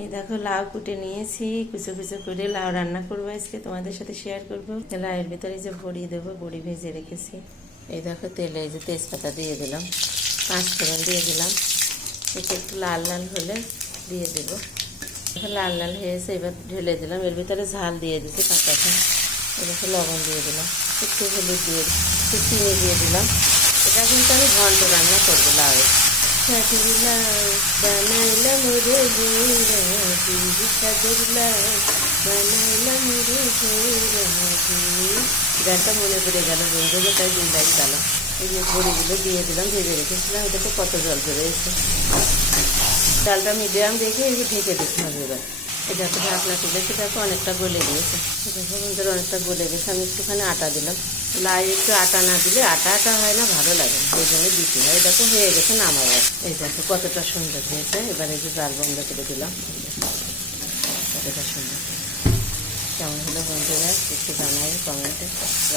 এই দেখো লাউ কুটে নিয়েছি, কুচো কুচো করে লাউ রান্না করবো আজকে, তোমাদের সাথে শেয়ার করবো। লাউয়ের ভিতরে যে বড়ি দেবো, বড়ি ভেজে রেখেছি। এই দেখো তেলে এই যে তেজপাতা দিয়ে দিলাম, 5 ফোড়ন দিয়ে দিলাম। এটা একটু লাল লাল হলে দিয়ে দেবো। লাল লাল হয়েছে, এবার ঢেলে দিলাম। এর ভিতরে ঝাল দিয়ে দিচ্ছি কাঁচাটা। এবার লবণ দিয়ে দিলাম, একটু হলুদ দিয়ে একটু চিনি দিয়ে দিলাম। এটা কিন্তু আমি ঘন্ট রান্না করবো লাউ। বানাইলাম রে বানাইলাম রে গানটা মনে পড়ে গেল বন্ধুকে, তাই দিনটাই গেলাম। এই যে বড়িগুলো দিয়ে দিলাম, ভেজে রেখেছিলাম। এটা তো কত জল বেরোয়েছে। ডালটা মিডিয়াম রেখে এই যে ঢেকে দিতে হবে। এবার এটা তো ঢাকনা তুলেছে, দেখো অনেকটা গলে গিয়েছে। দেখো বন্ধুরা অনেকটা গলে গেছে। আমি একটুখানি আটা দিলাম। লাই একটু আটা না দিলে আটা আটা হয় না, ভালো লাগে না, ওই জন্য দিতে হয়। দেখো হয়ে গেছে, নামাবো। এই দেখো কতটা সুন্দর হয়েছে। এবার এই যে জাল বন্ধ করে দিলাম। কতটা সুন্দর কেমন হলো বন্ধুরা একটু জানাই কমেন্টে।